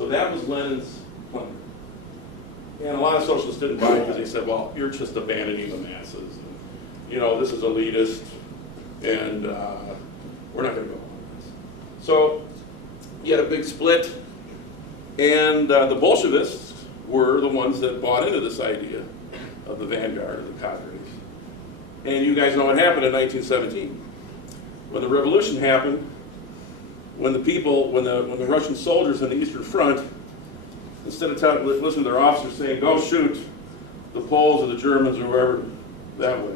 So that was Lenin's plan. And a lot of socialists didn't buy it because they said, well, you're just abandoning the masses. And, you know, this is elitist, and we're not going to go on this. So you had a big split, and the Bolshevists were the ones that bought into this idea of the vanguard of the cadres. And you guys know what happened in 1917. When the revolution happened, when the Russian soldiers on the Eastern Front, instead of listening to their officers saying, go shoot the Poles or the Germans or whoever that way,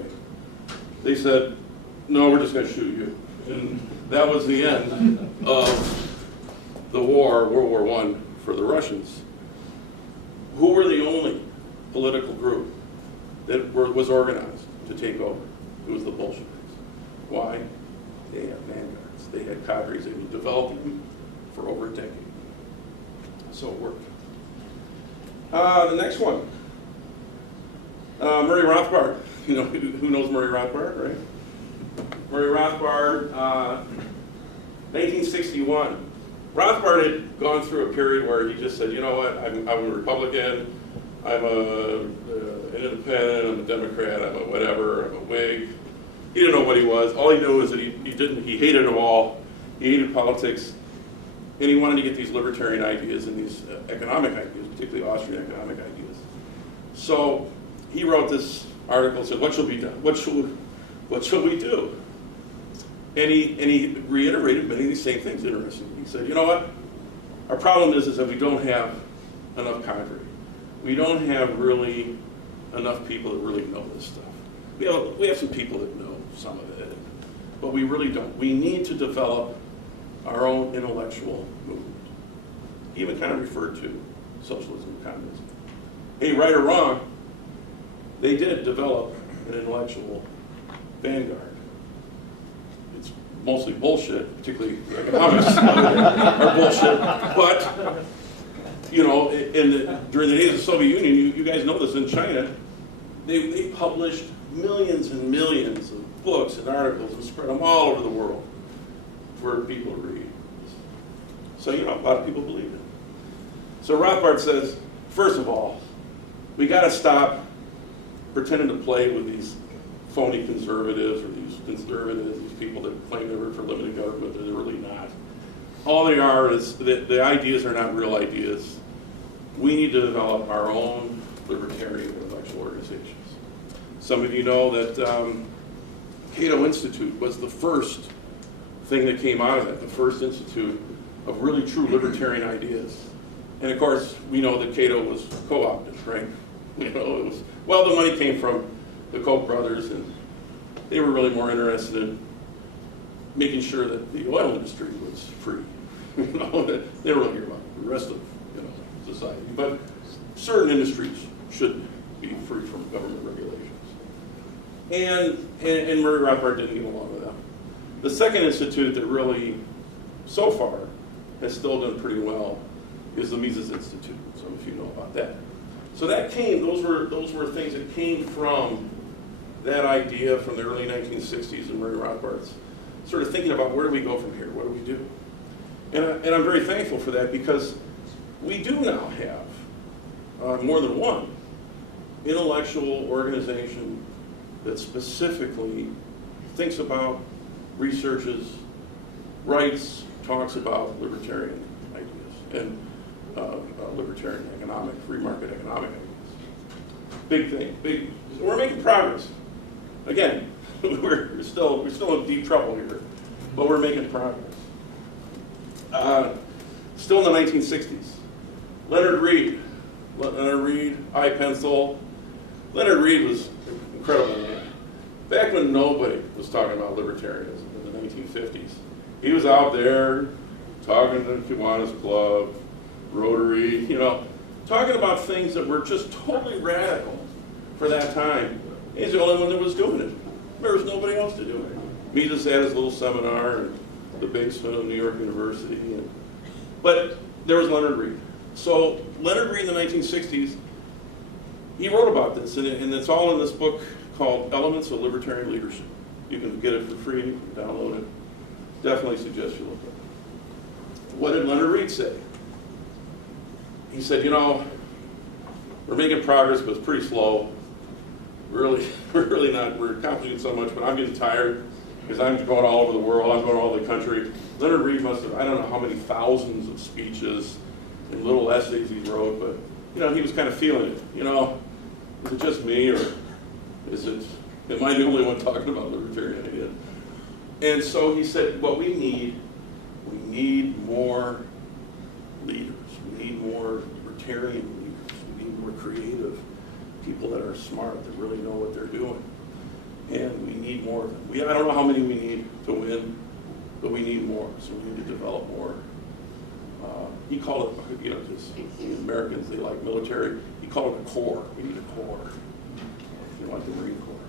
they said, no, we're just going to shoot you. And that was the end of the war, World War I, for the Russians. Who were the only political group that was organized to take over? It was the Bolsheviks. Why? They had vanguards. They had cadres. They had developed them for over a decade. So it worked. The next one. Murray Rothbard. You know, who knows Murray Rothbard, right? Murray Rothbard, 1961. Rothbard had gone through a period where he just said, you know what, I'm a Republican, I'm an independent, I'm a Democrat, I'm a whatever, I'm a Whig. He didn't know what he was. All he knew is that he hated it all. He hated politics, and he wanted to get these libertarian ideas and these economic ideas, particularly Austrian economic ideas. So he wrote this article, said, what shall be done? What shall we do? And he reiterated many of these same things, interestingly. He said, you know what? Our problem is that we don't have enough cadre. We don't have really enough people that really know this stuff. We have some people that know some of it, but we really don't. We need to develop our own intellectual movement. He even kind of referred to socialism and communism. Hey, right or wrong, they did develop an intellectual vanguard. It's mostly bullshit, particularly the economics are bullshit. But, you know, during the days of the Soviet Union, you guys know this, in China, they published millions and millions of books and articles and spread them all over the world for people to read. So, you know, a lot of people believe it. So Rothbard says, first of all, we got to stop pretending to play with these phony conservatives or these conservatives, these people that claim they work for limited government, they're really not. All they are is, the ideas are not real ideas. We need to develop our own libertarian intellectual organizations. Some of you know that Cato Institute was the first thing that came out of that, the first institute of really true libertarian ideas. And of course, we know that Cato was co-opted, right? You know, it was, well, the money came from the Koch brothers, and they were really more interested in making sure that the oil industry was free. You know, they were looking about the rest of, you know, society. But certain industries should be free from government regulations. And Murray Rothbard didn't get along with them. The second institute that really, so far, has still done pretty well is the Mises Institute. Some of you know about that. So that came, those were things that came from that idea from the early 1960s and Murray Rothbard's sort of thinking about where do we go from here, what do we do? And I'm very thankful for that, because we do now have more than one intellectual organization that specifically thinks about, researches, writes, talks about libertarian ideas and libertarian economic, free market economic ideas. Big thing, big. So we're making progress. Again, we're still in deep trouble here, but we're making progress. Still in the 1960s, Leonard Read, iPencil. Leonard Read was incredible. Back when nobody was talking about libertarianism in the 1950s, he was out there talking to the Kiwanis Club, Rotary, you know, talking about things that were just totally radical for that time. He's the only one that was doing it. There was nobody else to do it. Mises had his little seminar in the basement of New York University. But there was Leonard Read. So Leonard Read in the 1960s, he wrote about this, and it's all in this book called Elements of Libertarian Leadership. You can get it for free, you can download it. Definitely suggest you look at it. What did Leonard Read say? he said, you know, we're making progress, but it's pretty slow. We're really not, we're accomplishing so much, but I'm getting tired because I'm going all over the world, I'm going all over the country. Leonard Reed must have, I don't know how many thousands of speeches and little essays he wrote, but, you know, he was kind of feeling it. You know, is it just me, or am I the only one talking about libertarian ideas? And so he said, what we need more leaders. We need more libertarian leaders. We need more creative people that are smart, that really know what they're doing. And we need more of them. I don't know how many we need to win, but we need more. So we need to develop more. He called it, you know, just the Americans, they like military. He called it a core. We need a core. You know, like the Marine Corps.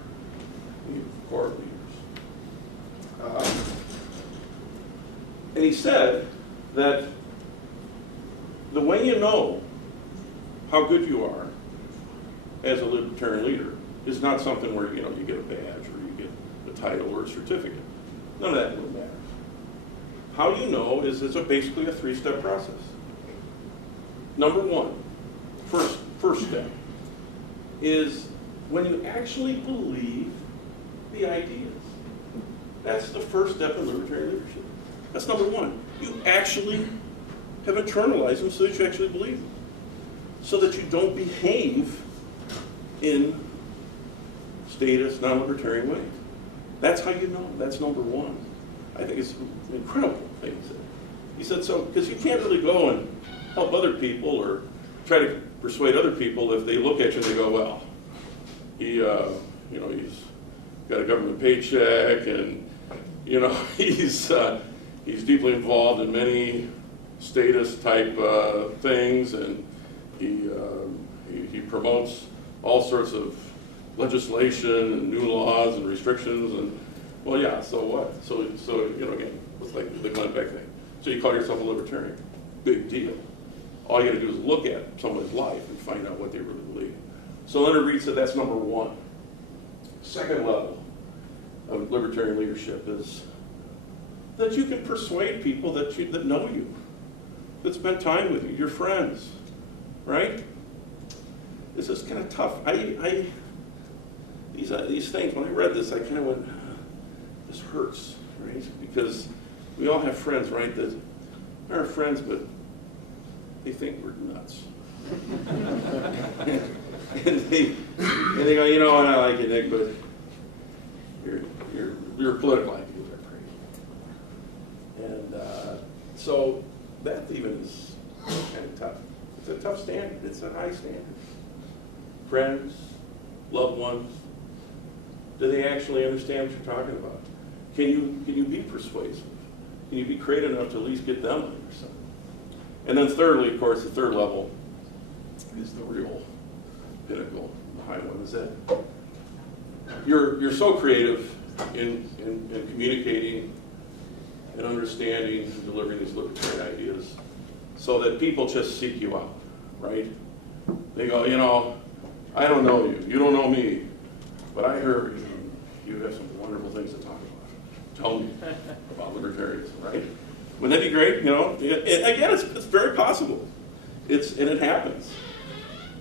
We need a core of leaders. And he said that the way you know how good you are as a libertarian leader is not something where, you know, you get a badge or you get a title or a certificate. None of that really matters. How do you know is it's basically a three-step process. Number one, first step, is when you actually believe the ideas. That's the first step in libertarian leadership. That's number one. You actually have internalized them so that you actually believe them. So that you don't behave in status, non-libertarian ways. That's how you know. That's number one. I think it's an incredible thing to say. He said so, because you can't really go and help other people or try to persuade other people if they look at you and they go, well, he, you know, he's got a government paycheck, and you know, he's deeply involved in many status type things, and he promotes all sorts of legislation and new laws and restrictions, and well, yeah, so what? So you know, again, it's like the Glenn Beck thing. So you call yourself a libertarian? Big deal. All you got to do is look at someone's life and find out what they really believe. So Leonard Reed said that's number one. Second level of libertarian leadership is that you can persuade people that know you, that spend time with you, your friends, right? This is kind of tough. These things, when I read this, I kind of went, this hurts, right? Because we all have friends, right, that are our friends, but they think we're nuts. and they go, you know, and I like you, Nick, but your political ideas are crazy. And so that even is kind of tough. It's a tough standard. It's a high standard. Friends, loved ones, do they actually understand what you're talking about? Can you be persuasive? Can you be creative enough to at least get them on your side? And then thirdly, of course, the third level is the real pinnacle, the high one, is that you're so creative in communicating and understanding and delivering these libertarian ideas so that people just seek you out, right? They go, you know, I don't know you, you don't know me, but I heard you have some wonderful things to talk about. Tell me about libertarianism, right? Wouldn't that be great? You know, again, it's very possible. And it happens.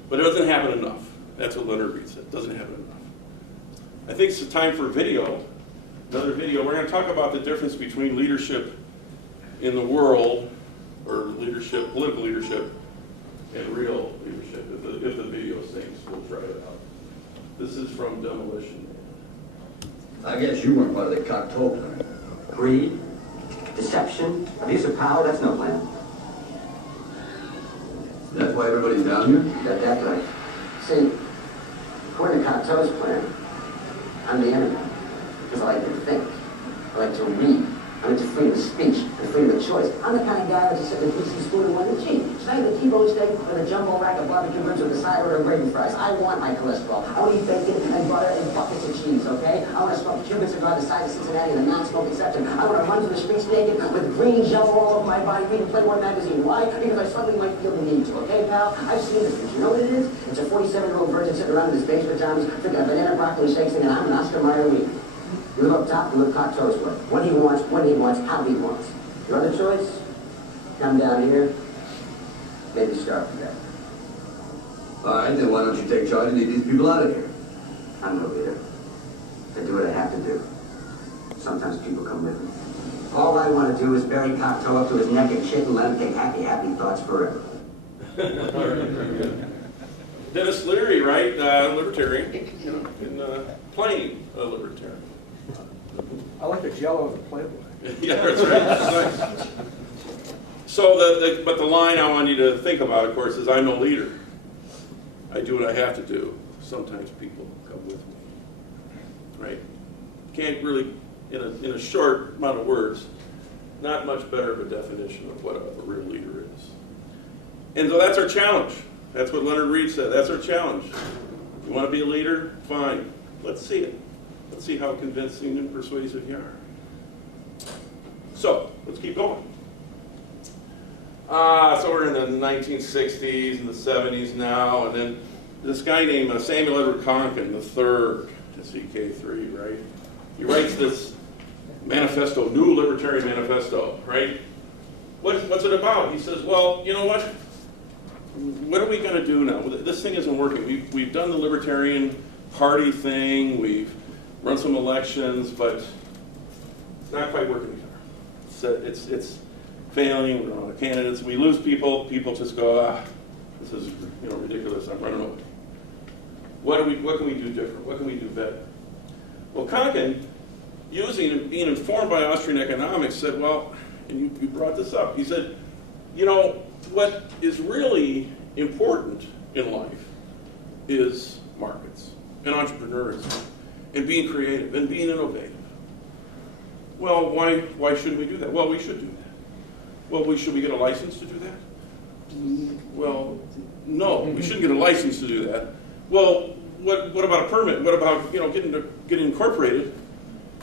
But it doesn't happen enough. That's what Leonard Reed said. It doesn't happen enough. I think it's time for video. Another video. We're going to talk about the difference between leadership in the world, or leadership, political leadership, and real leadership. If the video sings, we'll try it out. This is from Demolition Man. I guess you weren't part of the cocktail plan. Greed, deception, abuse of power, that's no plan. That's why everybody's down here? That's right. See, according to Cocteau's plan, I'm the enemy. Because I like to think. I like to read. I'm into freedom of speech and freedom of choice. I'm the kind of guy that just sit in a PC spoon and want to cheat. Should I eat a T-bone steak with a jumbo rack of barbecue ribs with a side order of gravy fries? I want my cholesterol. I want to eat bacon and butter and buckets of cheese, okay? I want to smoke Cuban cigar the size of Cincinnati in a non-smoking section. I want to run through the streets naked with green gel all over my body reading Playboy magazine. Why? Because I suddenly might feel the need to, okay, pal? I've seen this. You know what it is? It's a 47-year-old virgin sitting around in his beige pajamas drinking a banana broccoli shake thinking I'm an Oscar Mayer week. You live up top, you live Cocteau's way. What he wants, when he wants, how he wants. Your other choice? Come down here. Maybe start with that. All right, then why don't you take charge and lead these people out of here? I'm no leader. I do what I have to do. Sometimes people come with me. All I want to do is bury Cocteau up to his neck in shit and let him think happy, happy thoughts forever. All right, very good. Dennis Leary, right? Libertarian, in plain libertarian. I like the jello of the Playboy. Yeah, that's right. That's nice. So, but the line I want you to think about, of course, is I'm no leader. I do what I have to do. Sometimes people come with me, right? Can't really, in a short amount of words, not much better of a definition of what a real leader is. And so that's our challenge. That's what Leonard Reed said. That's our challenge. You want to be a leader? Fine. Let's see it. Let's see how convincing and persuasive you are. So, let's keep going. So we're in the 1960s and the 70s now, and then this guy named Samuel Edward Konkin III, SEK3, right? He writes this manifesto, New Libertarian Manifesto, right? What's it about? He says, well, you know what? What are we going to do now? This thing isn't working. We've done the Libertarian Party thing, we've run some elections, but it's not quite working either. It's failing, we're on the candidates, we lose people, people just go, this is ridiculous, I'm running away. What can we do different? What can we do better? Well, Konkin, being informed by Austrian economics, said, well, and you brought this up, he said, what is really important in life is markets and entrepreneurism and being creative and being innovative. Well, why shouldn't we do that? Well, we should do that. Well, should we get a license to do that? Well, no, we shouldn't get a license to do that. Well, what about a permit? What about getting incorporated?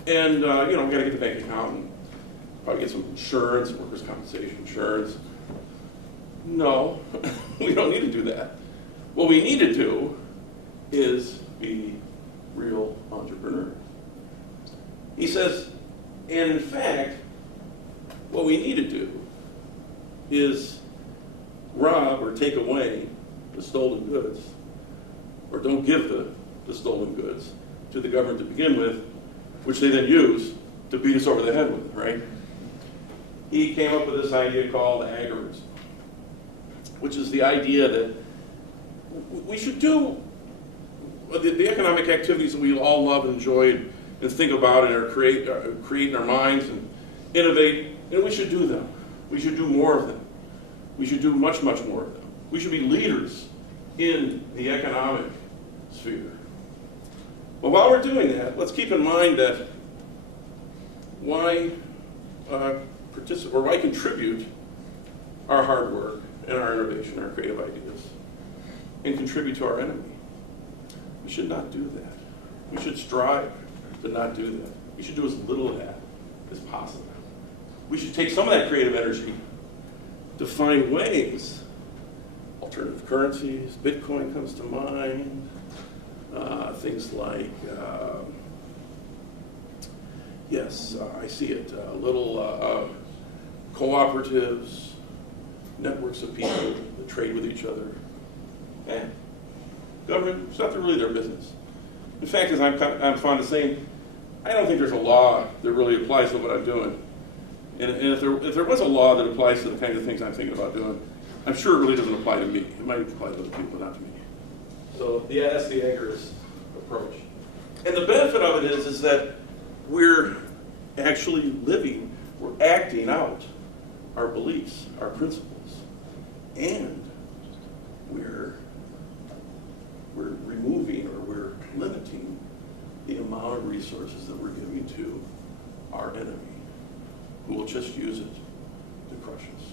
And we got to get the bank account and probably get some insurance, workers' compensation insurance. No, we don't need to do that. What we need to do is be real entrepreneurs. He says, and in fact, what we need to do is rob or take away the stolen goods, or don't give the stolen goods to the government to begin with, which they then use to beat us over the head with, right? He came up with this idea called agorism, which is the idea that we should do the economic activities that we all love and enjoy and think about and create in our minds and innovate, and we should do them. We should do more of them. We should do much, much more of them. We should be leaders in the economic sphere. But while we're doing that, let's keep in mind that why contribute our hard work and our innovation, our creative ideas, and contribute to our enemy. We should not do that. We should strive to not do that. We should do as little of that as possible. We should take some of that creative energy to find ways, alternative currencies, Bitcoin comes to mind, things like, I see it, little cooperatives, networks of people that trade with each other. Government, it's not really their business. In fact, as I'm fond of saying, I don't think there's a law that really applies to what I'm doing. And if there was a law that applies to the kinds of things I'm thinking about doing, I'm sure it really doesn't apply to me. It might apply to other people, but not to me. So that's the agorist approach. And the benefit of it is that we're actually we're acting out our beliefs, our principles, and we're removing or we're limiting the amount of resources that we're giving to our enemy, who will just use it to crush us.